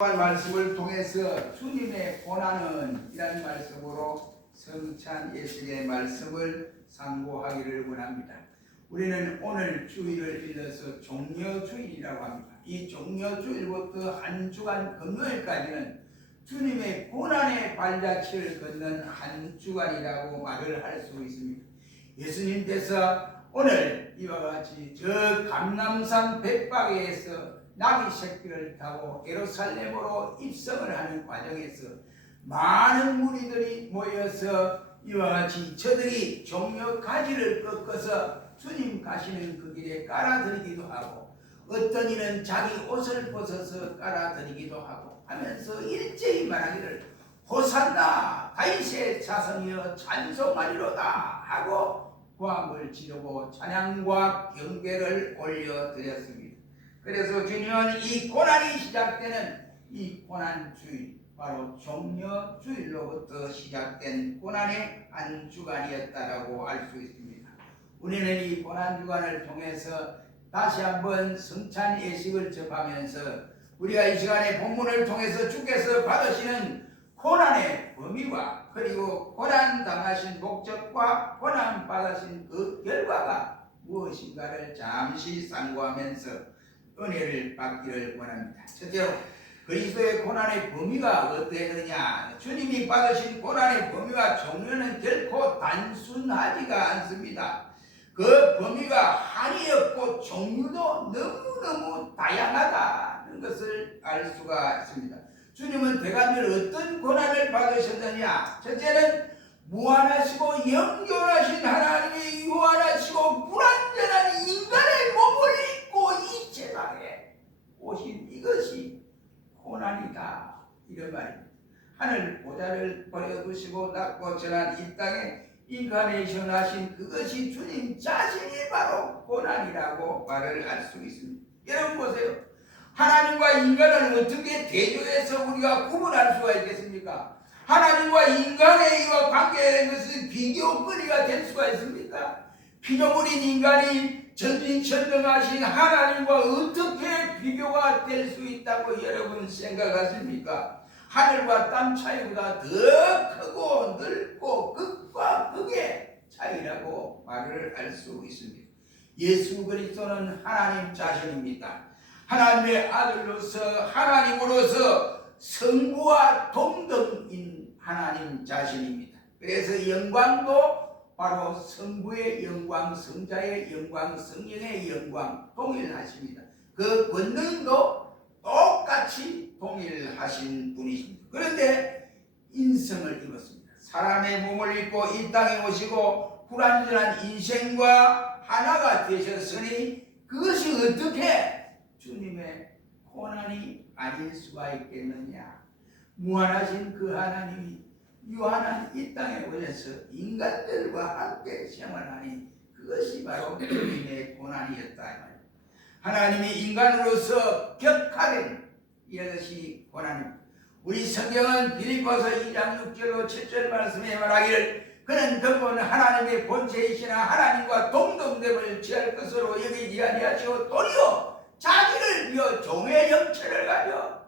말씀을 통해서 주님의 고난은 이라는 말씀으로 성찬 예식의 말씀을 상고하기를 원합니다. 우리는 오늘 주일을 빌려서 종려주일이라고 합니다. 이 종려주일부터 한 주간 금요일까지는 주님의 고난의 발자취를 걷는 한 주간이라고 말을 할 수 있습니다. 예수님께서 오늘 이와 같이 저 감람산 백박에서 나귀 새끼를 타고 예루살렘으로 입성을 하는 과정에서 많은 무리들이 모여서 이와 같이 저들이 종려 가지를 꺾어서 주님 가시는 그 길에 깔아드리기도 하고, 어떤 이는 자기 옷을 벗어서 깔아드리기도 하고 하면서 일제히 말하기를 호산나 다윗의 자손이여 찬송하리로다 하고 고함을 지르고 찬양과 경배를 올려드렸습니다. 그래서 주님은 이 고난이 시작되는 이 고난주일, 바로 종려주일로부터 시작된 고난의 한 주간이었다라고 알 수 있습니다. 우리는 이 고난주간을 통해서 다시 한번 성찬 예식을 접하면서 우리가 이 시간에 본문을 통해서 주께서 받으시는 고난의 범위와 그리고 고난 당하신 목적과 고난 받으신 그 결과가 무엇인가를 잠시 상고하면서 은혜를 받기를 원합니다. 첫째로 그리스도의 고난의 범위가 어떠했느냐. 주님이 받으신 고난의 범위와 종류는 결코 단순하지가 않습니다. 그 범위가 한이었고 종류도 너무너무 다양하다는 것을 알 수가 있습니다. 주님은 대간절 어떤 고난을 받으셨느냐. 첫째는 무한하시고 영존하신 하나님이 유한하시고 불완전한 인간의 몸을 입고 이 세상에 오신 이것이 고난이다, 이런 말입니다. 하늘 보좌를 버려두시고 낮고 전한 이 땅에 인카네이션 하신 그것이 주님 자신이 바로 고난이라고 말을 할 수 있습니다. 여러분 보세요. 하나님과 인간을 어떻게 대조해서 우리가 구분할 수가 있겠습니까? 하나님과 인간의 이와 관계하는 것은 비교거리가 될 수가 있습니까? 피조물인 인간이 전지전능하신 하나님과 어떻게 비교가 될 수 있다고 여러분 생각하십니까? 하늘과 땅 차이보다 더 크고 넓고 극과 극의 차이라고 말을 할 수 있습니다. 예수 그리스도는 하나님 자신입니다. 하나님의 아들로서 하나님으로서 성부와 동등인 하나님 자신입니다. 그래서 영광도 바로 성부의 영광, 성자의 영광, 성령의 영광 동일하십니다. 그 권능도 똑같이 동일하신 분이십니다. 그런데 인성을 입었습니다. 사람의 몸을 입고 이 땅에 오시고 불완전한 인생과 하나가 되셨으니 그것이 어떻게 주님의 고난이 아닐 수가 있겠느냐. 무한하신 그 하나님이 유한한 이 땅에 오셔서 인간들과 함께 생활하니 그것이 바로 주님의 고난이었다. 하나님이 인간으로서 격하된 이것이 고난입니다. 우리 성경은 빌립보서 2장 6절로 7절 말씀에 말하기를 그는 근본 하나님의 본체이시나 하나님과 동등됨을 취할 것으로 여기지 아니하시고 도리어 자기를 비어 종의 형체를 가져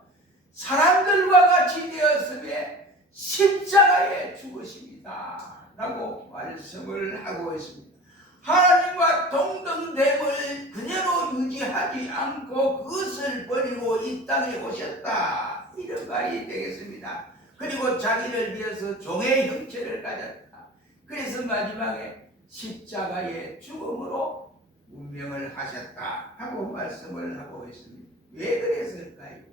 사람들과 같이 되었으며 십자가에 죽으십니다 라고 말씀을 하고 있습니다. 하나님과 동등됨을 그대로 유지하지 않고 그것을 버리고 이 땅에 오셨다, 이런 말이 되겠습니다. 그리고 자기를 위해서 종의 형체를 가졌다. 그래서 마지막에 십자가의 죽음으로 운명을 하셨다 하고 말씀을 하고 있습니다. 왜 그랬을까요?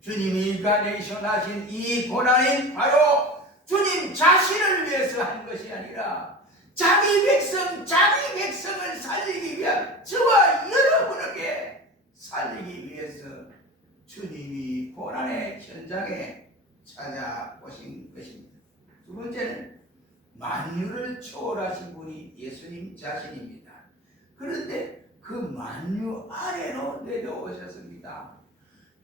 주님이 인카네이션 하신 이 고난은 바로 주님 자신을 위해서 한 것이 아니라 자기 백성을 살리기 위한 저와 여러분에게 살리기 위해서 주님이 고난의 현장에 찾아오신 것입니다. 두 번째는 만유를 초월하신 분이 예수님 자신입니다. 그런데 그 만유 아래로 내려오셨습니다.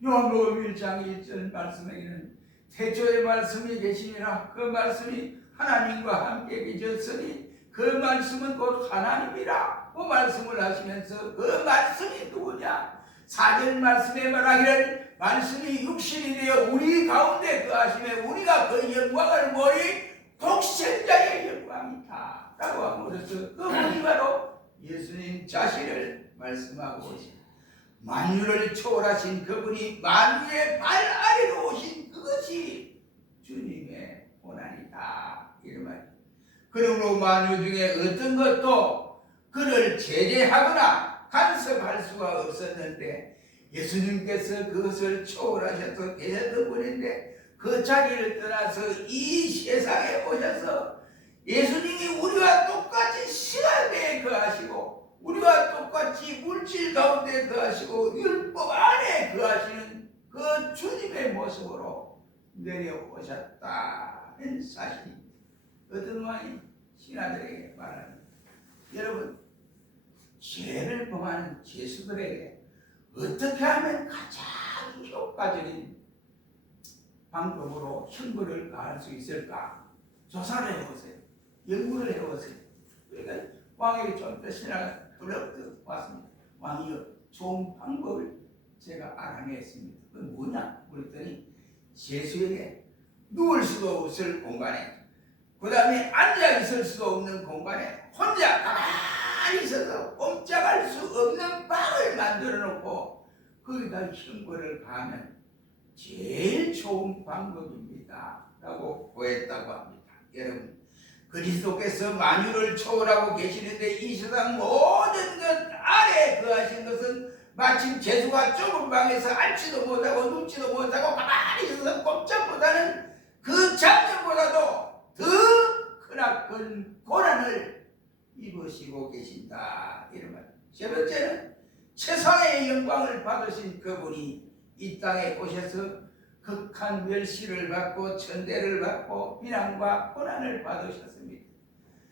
요한복음 1장 1절 말씀에는 태초의 말씀이 계시니라. 그 말씀이 하나님과 함께 계셨으니 그 말씀은 곧 하나님이라. 그 말씀을 하시면서 그 말씀이 누구냐? 4절 말씀에 말하기를 말씀이 육신이 되어 우리 가운데 거하심에 우리가 그 영광을 보니 독생자의 영광이다 라고 함으로써 그분이 바로 예수님 자신을 말씀하고 오십니다. 만유를 초월하신 그분이 만유의 발 아래로 오신 그것이 주님의 고난이다 이런 말입니다. 그러므로 만유 중에 어떤 것도 그를 제재하거나 간섭할 수가 없었는데 예수님께서 그것을 초월하셔서 계셨던 분인데 그 자리를 떠나서 이 세상에 오셔서 예수님이 우리와 똑같이 시간대에 거하시고 우리와 똑같이 물질 가운데 거하시고 율법 안에 거하시는 그 주님의 모습으로 내려오셨다는 사실입니다. 어떤 말이 신하들에게 말합니다. 여러분, 죄를 범하는 죄수들에게 어떻게 하면 가장 효과적인 방법으로 형벌을 가할 수 있을까? 조사를 해보세요. 연구를 해보세요. 그러니까 왕에게 좀 더 신하가 불렀듯 왔습니다. 왕이여, 좋은 방법을 제가 알아냈습니다. 그건 뭐냐? 그랬더니 죄수에게 누울 수도 없을 공간에, 그 다음에 앉아 있을 수도 없는 공간에 혼자 가만히 있어서 꼼짝할 수 없는 방을 만들어 놓고 거기다 형벌을 가하면 제일 좋은 방법입니다 라고 보였다고 합니다. 여러분, 그리스도께서 만유를 초월하고 계시는데 이 세상 모든 것 아래 거하신 것은 마침 죄수가 좁은 방에서 앉지도 못하고 눕지도 못하고 가만히 있어서 꼼짝 못하는 그 장면보다도 더 크나큰 고난을 입으시고 계신다 이런 말. 세 번째는 최상의 영광을 받으신 그분이 이 땅에 오셔서 극한 멸시를 받고 천대를 받고 비난과 고난을 받으셨습니다.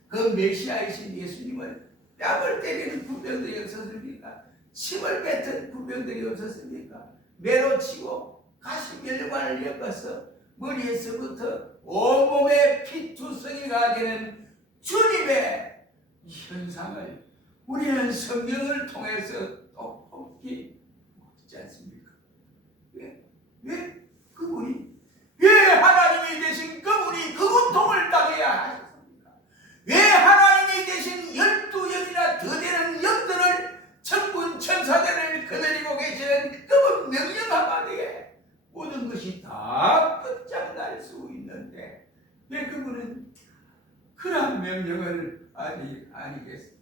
그 메시아이신 예수님은 뺨을 때리는 군병들이 없었습니까? 침을 뱉은 군병들이 없었습니까? 매로 치고 가시 멸관을 엮어서 머리에서부터 온몸에 피투성이가 되는 주님의 현상을 우리는 성경을 통해서 똑똑히 보지 않습니까? 왜 그분이, 왜 하나님이 되신 그분이 그 고통을 당해야 하셨습니까? 왜 하나님이 되신 12영이나 더 되는 영들을 천군 천사들을 거느리고 계시는 그분 명령 한마디에 모든 것이 다 끝장날 수 있는데 왜 그분은 그런 명령을 아니겠습니까?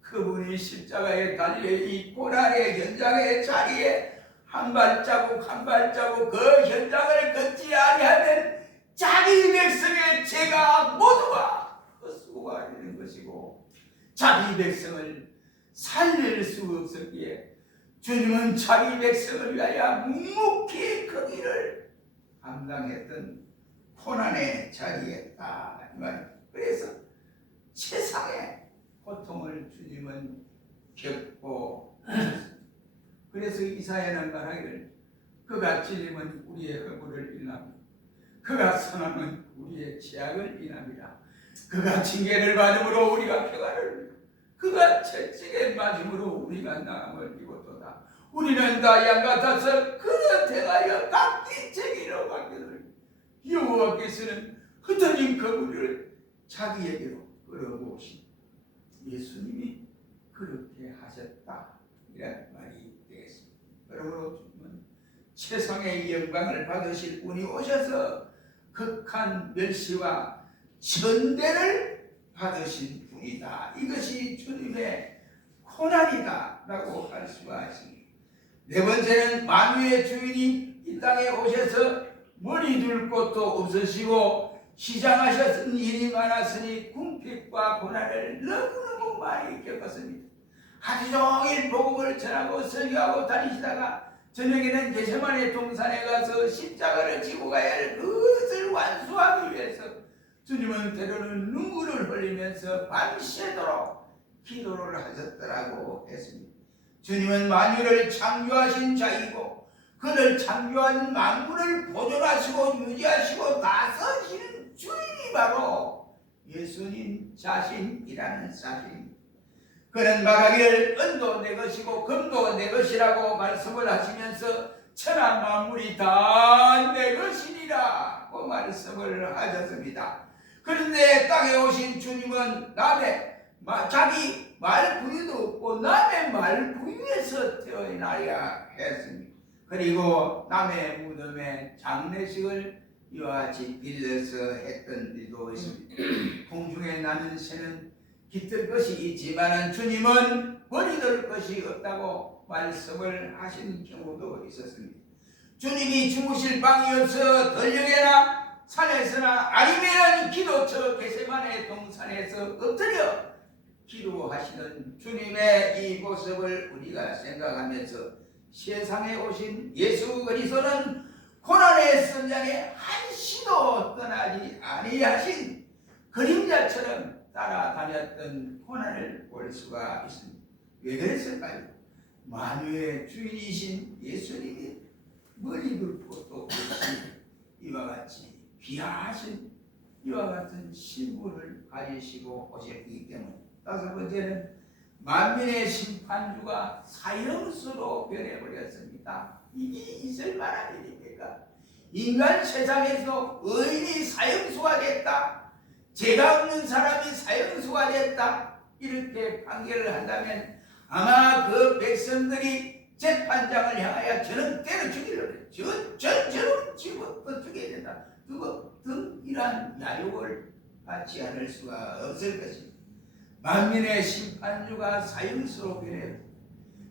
그분이 십자가에 달려 이 고난의 현장의 자리에 한 발자국 한 발자국 그 현장을 걷지 아니하면 자기 백성의 죄가 모두가 헛수고가 되는 것이고 자기 백성을 살릴 수 없었기에 주님은 자기 백성을 위하여 묵묵히 그 길을 감당했던 고난의 자리였다. 그래서 세상의 고통을 주님은 겪고 그래서 이사야는 말하기를 그가 찔림은 우리의 허물을 인합니다. 그가 상함은 우리의 죄악을 인합니다. 그가 징계를 받음으로 우리가 평안을, 그가 채찍에 맞음으로 우리가 나음을 입었도다. 우리는 다 양 같아서 그를 대하여 각기 제기로 가기를 여호와께서는 흩어진 그물을 자기에게로 끌어모으신 예수님이 그렇게 하셨다 이런 말이 되겠습니다. 그러므로 주님은 세상의 영광을 받으실 분이 오셔서 극한 멸시와 천대를 받으신 분이다. 이것이 주님의 고난이다 라고 할 수가 있습니다. 네 번째는 만유의 주인이 이 땅에 오셔서 머리 둘 곳도 없으시고 시장하셨은 일이 많았으니 궁핍과 고난을 너무너무 많이 겪었습니다. 하루 종일 복음을 전하고 설교하고 다니시다가 저녁에는 게세마네 동산에 가서 십자가를 지고 가야 할 그것을 완수하기 위해서 주님은 때로는 눈물을 흘리면서 밤새도록 기도를 하셨더라고 했습니다. 주님은 만유를 창조하신 자이고 그를 창조한 만물을 보존하시고 유지하시고 다스리시는 주인이 바로 예수님 자신이라는 사실입니다. 그는 말하기를 은도 내 것이고 금도 내 것이라고 말씀을 하시면서 천하 만물이 다 내 것이니라 고 말씀을 하셨습니다. 그런데 땅에 오신 주님은 자기 말부위도 없고 남의 말부위에서 태어나야 했습니다. 그리고 남의 무덤에 장례식을 이와 같이 빌려서 했던 일도 있습니다. 공중에 나는 새는 깃들 것이 있지만 주님은 머리들 것이 없다고 말씀을 하신 경우도 있었습니다. 주님이 주무실 방이 없어 들녘에나 산에서나 아니면 기도처 겟세마네 동산에서 엎드려 기도하시는 주님의 이 모습을 우리가 생각하면서 세상에 오신 예수 그리스도는 고난의 선장에 한시도 떠나지 아니하신 그림자처럼 따라다녔던 고난을 볼 수가 있습니다. 왜 그랬을까요? 만유의 주인이신 예수님이 멀리 둘 곳도 없이 이와 같이 귀하신 이와 같은 신분을 가지시고 오셨기 때문에, 다섯 번째는 만민의 심판주가 사형수로 변해버렸습니다. 이게 있을 만한 일입니까? 인간 세상에서 의인이 사형수가 됐다, 죄가 없는 사람이 사형수가 됐다, 이렇게 판결을 한다면 아마 그 백성들이 재판장을 향하여 저는 때려 죽이려고 해요. 저는 지금부터 죽여야 된다, 등이란 야욕을 받지 않을 수가 없을 것입니다. 만민의 심판주가 사형수로 변해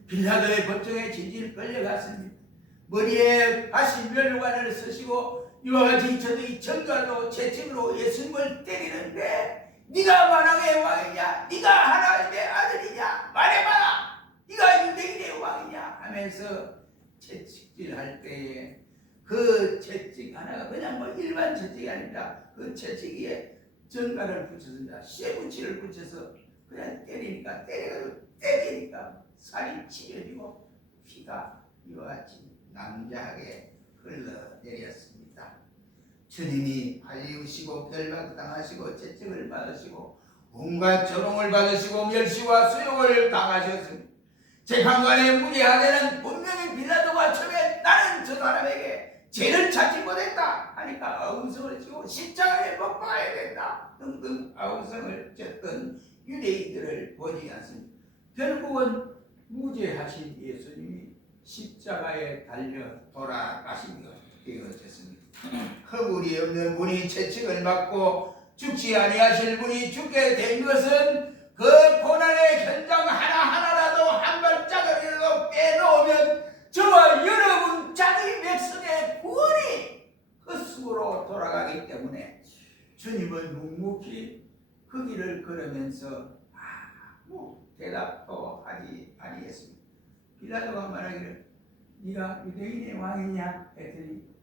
빌라도의 법정에 질질 끌려갔습니다. 머리에 다시 멸관을 쓰시고 이와 같이 저들이 정갈로 채찍으로 예수님을 때리는데, 네가 만왕의 왕이냐, 네가 하나님의 아들이냐, 말해봐라, 네가 유대인의 왕이냐 하면서 채찍질할 때에 그 채찍 하나가 그냥 일반 채찍이 아닙니다. 그 채찍 위에 정갈을 붙였습니다. 쇠붙이를 붙여서 그냥 때리니까 살이 찢어지고 피가 이와 같이 낭자하게 흘러내렸습니다. 주님이 발리우시고 결박당하시고 채찍을 받으시고 온갖 조롱을 받으시고 멸시와 수욕을 당하셨습니다. 재판관의 무죄하되는 분명히 빌라도가 처음에 나는 저 사람에게 죄를 찾지 못했다 하니까 아웅성을 치고 십자가에 못 박아야 된다 등등 아웅성을 쳤던 유대인들을 보지 않습니다. 결국은 무죄하신 예수님이 십자가에 달려 돌아가시며 되어졌습니다. 허물이 없는 분이 채찍을 맞고 죽지 아니하실 분이 죽게 된 것은 그 고난의 현장 하나하나라도 한 발자국이라도 빼놓으면 저와 여러분 자기 백성의 구원이 헛수고로 돌아가기 때문에 주님은 묵묵히 그 길을 걸으면서 아무 대답도 하지 아니했습니다. 빌라도가 말하기를 네가 유대인의 왕이냐 했더니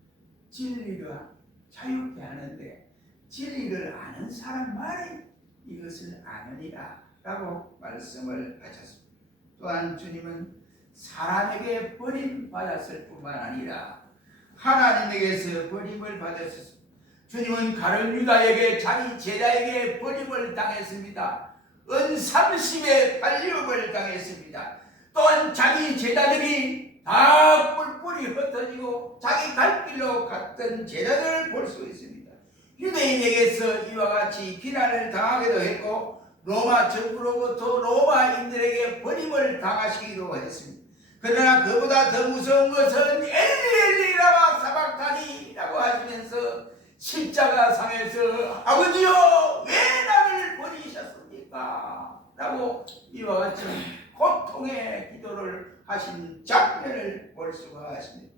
진리가 자유케 하는데 진리를 아는 사람만이 이것을 아느니라 라고 말씀을 하셨습니다. 또한 주님은 사람에게 버림받았을 뿐만 아니라 하나님에게서 버림을 받았습니다. 주님은 가룟 유다에게 자기 제자에게 버림을 당했습니다. 은삼십에 발림을 당했습니다. 또한 자기 제자들이 다 뿔뿔이 흩어지고 자기 갈 길로 갔던 제자들을 볼 수 있습니다. 유대인에게서 이와 같이 비난을 당하기도 했고 로마 정부로부터 로마인들에게 버림을 당하시기도 했습니다. 그러나 그보다 더 무서운 것은 엘리엘리라마 사박타니라고 하시면서 십자가상에서 아버지여 왜 나를 버리셨습니까? 라고 이와 같이 고통의 기도를 하신 장면을 볼 수가 있습니다.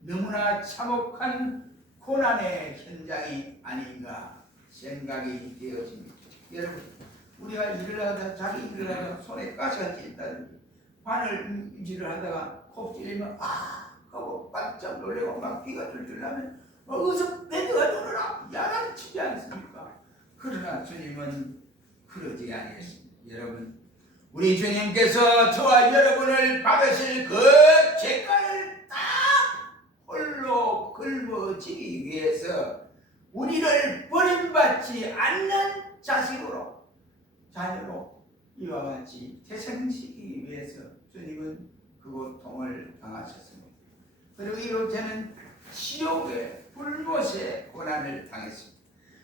너무나 참혹한 고난의 현장이 아닌가 생각이 되어집니다. 여러분, 우리가 일을 하다 자기 일을 하다가 손에 가시가 찔다든지 바늘질을 하다가 콕 찔리면 하고 깜짝 놀래고 막 피가 줄줄 나면 어디서 배드가 돌아라 야단 치지 않습니까? 그러나 주님은 그러지 않겠습니다. 여러분, 우리 주님께서 저와 여러분을 받으실 그 죄가를 다 홀로 짊어지기 위해서 우리를 버림받지 않는 자녀로 이와 같이 태생시키기 위해서 주님은 그 고통을 당하셨습니다. 그리고 이렇게는 지옥의 불못의 고난을 당했습니다.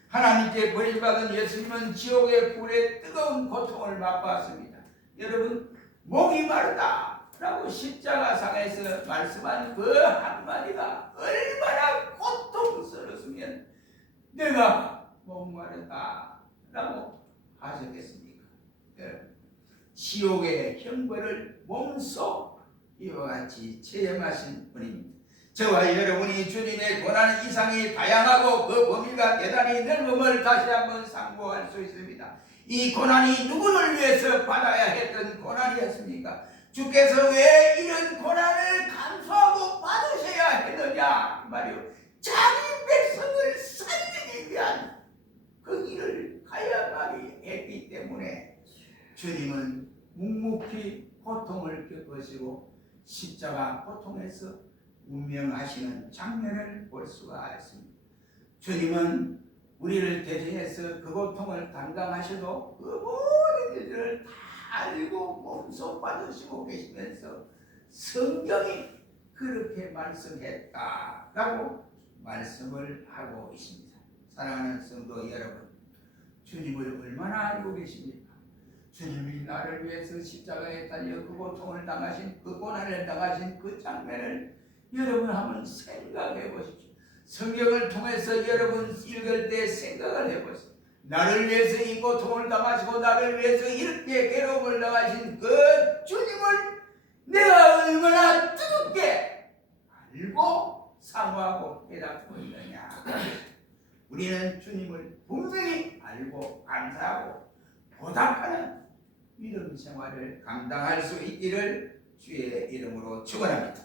하나님께 버림받은 예수님은 지옥의 불의 뜨거운 고통을 맛보았습니다. 여러분, 목이 마르다 라고 십자가상에서 말씀한 그 한마디가 얼마나 고통스러웠으면 내가 목마르다 라고 하셨겠습니까? 지옥의 형벌을 몸소 이와 같이 체험하신 분입니다. 저와 여러분이 주님의 고난 이상이 다양하고 그 범위가 대단히 넓음을 다시 한번 상고할 수 있습니다. 이 고난이 누구를 위해서 받아야 했던 고난이었습니까? 주께서 왜 이런 고난을 감수하고 받으셔야 했느냐 말이요, 자기 백성을 살리기 위한 그 일을 가야만이 했기 때문에 주님은 묵묵히 고통을 겪으시고 십자가 고통에서 운명하시는 장면을 볼 수가 있습니다. 주님은 우리를 대신해서 그 고통을 담당하셔도 그 모든 일들을 다 알고 몸소 받으시고 계시면서 성경이 그렇게 말씀했다라고 말씀을 하고 있습니다. 사랑하는 성도 여러분, 주님을 얼마나 알고 계십니까? 주님이 나를 위해서 십자가에 달려 그 고통을 당하신, 그 고난을 당하신 그 장면을 여러분 한번 생각해 보십시오. 성경을 통해서 여러분 읽을 때 생각을 해보세요. 나를 위해서 이 고통을 당하시고 나를 위해서 이렇게 괴로움을 당하신 그 주님을 내가 얼마나 뜨겁게 알고 사모하고 깨닫고 있느냐. 우리는 주님을 분명히 알고 감사하고 보답하는 믿음 생활을 감당할 수 있기를 주의 이름으로 축원합니다.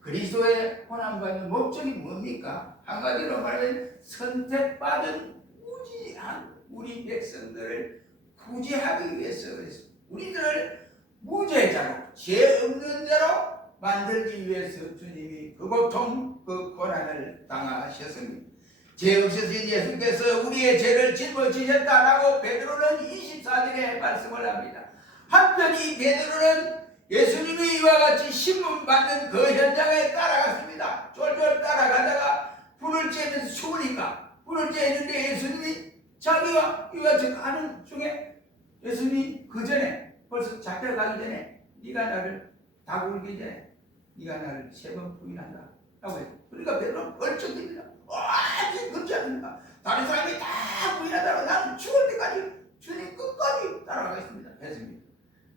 그리스도의 고난받는 목적이 뭡니까? 한마디로 말하면 선택받은 무지한 우리 백성들을 구제하기 위해서 그랬습니다. 우리들을 무죄자로, 죄 없는 자로 만들기 위해서 주님이 그 고통, 그 고난을 당하셨습니다. 죄 없으신 예수께서 우리의 죄를 짊어지셨다라고 베드로는 24절에 말씀을 합니다. 한편이 베드로는 예수님이 이와 같이 신문 받는 그 현장에 따라갔습니다. 쫄쫄 따라가다가 불을 쬐면서 추우니까 불을 쬐는데 예수님이 자기가 이와 같이 가는 중에 예수님이 그 전에 벌써 잡혀가기 전에 네가 나를 다굴기 전에 네가 나를 3번 부인한다 라고 했죠. 그러니까 베드로는 벌쩍입니다. 아직 그렇지 않습니까? 다른 사람이 다 부인하다가 나는 죽을 때까지 주님 끝까지 따라가겠습니다 했습니다.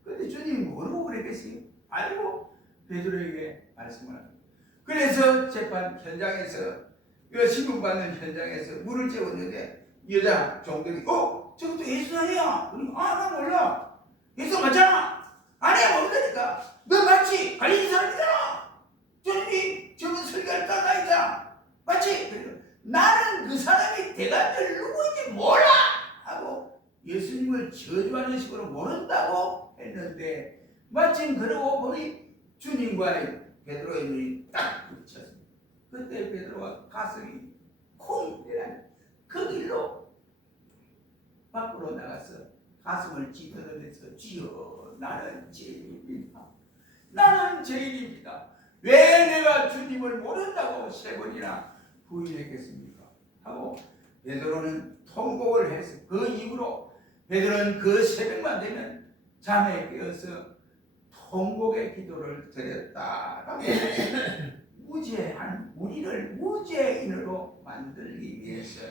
그런데 주님이 모르고 그랬겠어요? 알고 베드로에게 말씀을 합니다. 그래서 재판 현장에서 신문받는 현장에서 물을 채웠는데 여자 종들이 저것도 예수 아니야? 나 몰라. 예수 맞잖아. 아니야 모르다니까. 너 맞지? 갈릴리 사람이잖아. 주님이 저번 설교를 떠나니까 맞지? 그래서 나는 그 사람이 대간절 누구인지 몰라 하고 예수님을 저주하는 식으로 모른다고 했는데 마침 그러고 보니 주님과의 베드로의 눈이 딱 부딪혔습니다. 그때 베드로가 가슴이 콩 때라는 그 길로 밖으로 나가서 가슴을 찢어내면서 주여 나는 죄인입니다. 나는 죄인입니다. 왜 내가 주님을 모른다고 3번이나 부인했겠습니까? 하고 베드로는 통곡을 해서 그 이후로 베드로는 그 새벽만 되면 잠에 깨어서 통곡의 기도를 드렸다라고 무죄한 우리를 무죄인으로 만들기 위해서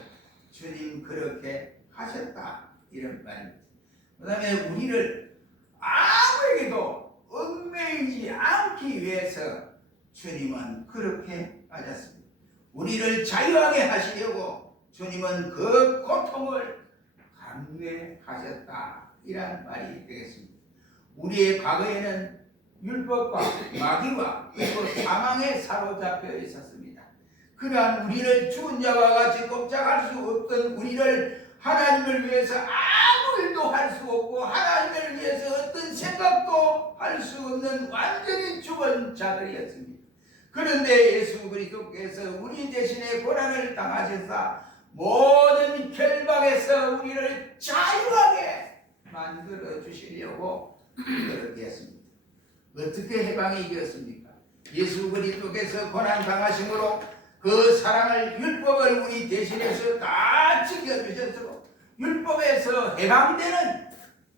주님 그렇게 하셨다 이런 말입니다. 그 다음에 우리를 아무에게도 얽매이지 않기 위해서 주님은 그렇게 하셨습니다. 우리를 자유하게 하시려고 주님은 그 고통을 감내하셨다 이란 말이 되겠습니다. 우리의 과거에는 율법과 마귀와 그리고 사망에 사로잡혀 있었습니다. 그러한 우리를 죽은 자와 같이 꼼짝할 수 없던 우리를 하나님을 위해서 아무 일도 할 수 없고 하나님을 위해서 어떤 생각도 할 수 없는 완전히 죽은 자들이었습니다. 그런데 예수 그리스도께서 우리 대신에 고난을 당하셔서 모든 결박에서 우리를 자유하게 만들어 주시려고 그렇게 했습니다. 어떻게 해방이 되었습니까? 예수 그리스도께서 고난 당하심으로 그 사랑을 율법을 우리 대신해서 다 지켜주셨으고 율법에서 해방되는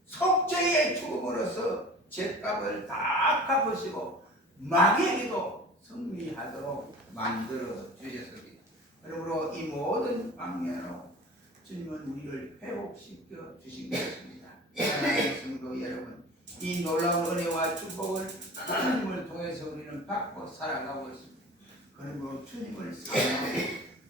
속죄의 죽음으로써 죄값을 다 갚으시고 마귀에게도 승리하도록 만들어 주셨습니다. 그러므로 이 모든 방면으로 주님은 우리를 회복시켜 주신 것입니다. 사랑하는 성도 여러분, 이 놀라운 은혜와 축복을 주님을 통해서 우리는 받고 살아가고 있습니다. 그러므로 주님을 사랑하고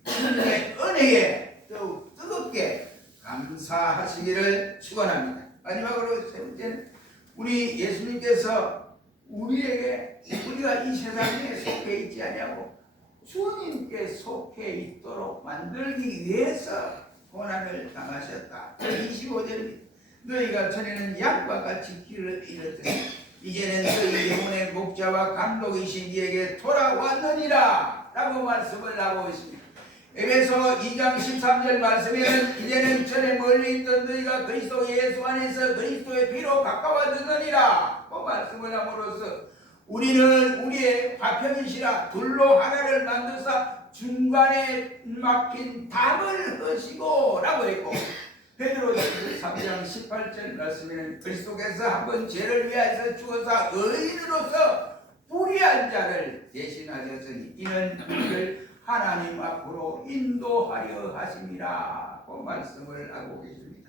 주님의 은혜에 더욱 뜨겁게 감사하시기를 축원합니다. 마지막으로 세 번째는 우리 예수님께서 우리에게 우리가 이 세상에 속해 있지 아니하고 주님께 속해 있도록 만들기 위해서 고난을 당하셨다. 25절입니다. 너희가 전에는 양과 같이 길을 잃었더니 이제는 너희 영혼의 목자와 감독이신 이에게 돌아왔느니라 라고 말씀을 하고 있습니다. 에베소 2장 13절 말씀에는 이제는 전에 멀리 있던 너희가 그리스도 예수 안에서 그리스도의 피로 가까워졌느니라 그 말씀을 함으로써 우리는 우리의 화평이시라 둘로 하나를 만드사 중간에 막힌 담을 허시고 라고 했고 베드로전서 3장 18절 말씀에는 그리스도께서 한번 죄를 위하여서 죽어서 의인으로서 불의한 자를 대신하셨으니 이는 우리를 하나님 앞으로 인도하려 하심이라 그 말씀을 하고 계십니다.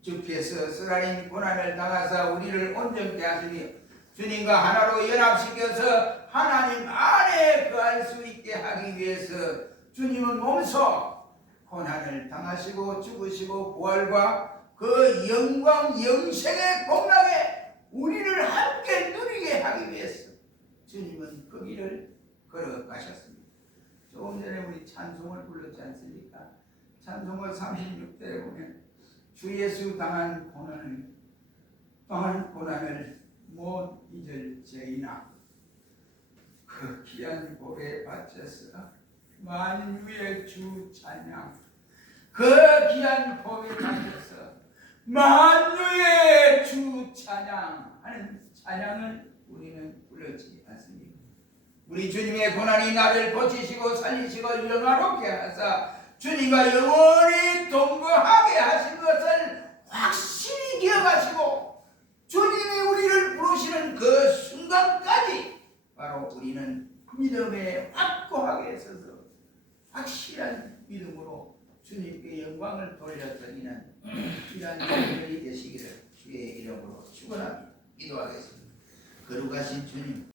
주께서 쓰라린 고난을 당하사 우리를 온전케 하시니 주님과 하나로 연합시켜서 하나님 안에 거할 수 있게 하기 위해서 주님은 몸소 고난을 당하시고 죽으시고 부활과 그 영광 영생의 복락에 우리를 함께 누리게 하기 위해서 주님은 그 길을 걸어가셨습니다. 조금 전에 우리 찬송을 불렀지 않습니까? 찬송을 36절에 보면 주 예수 당한 고난을 못 잊을 죄이나 그 귀한 볼에 바쳐서 만유의 주 찬양 그 귀한 복에 바쳐서 만유의 주 찬양 하는 찬양을 우리는 부르지 않습니까? 우리 주님의 고난이 나를 고치시고 살리시고 영화롭게 하사 주님과 영원히 동거하게 하신 것을 확실히 기억하시고 주님이 우리를 부르시는 그 순간까지 바로 우리는 믿음에 확고하게 서서 확실한 믿음으로 주님께 영광을 돌렸더니는 이러한 자들이 되시기를 주의 이름으로 축원합니다. 기도하겠습니다. 거룩하신 주님,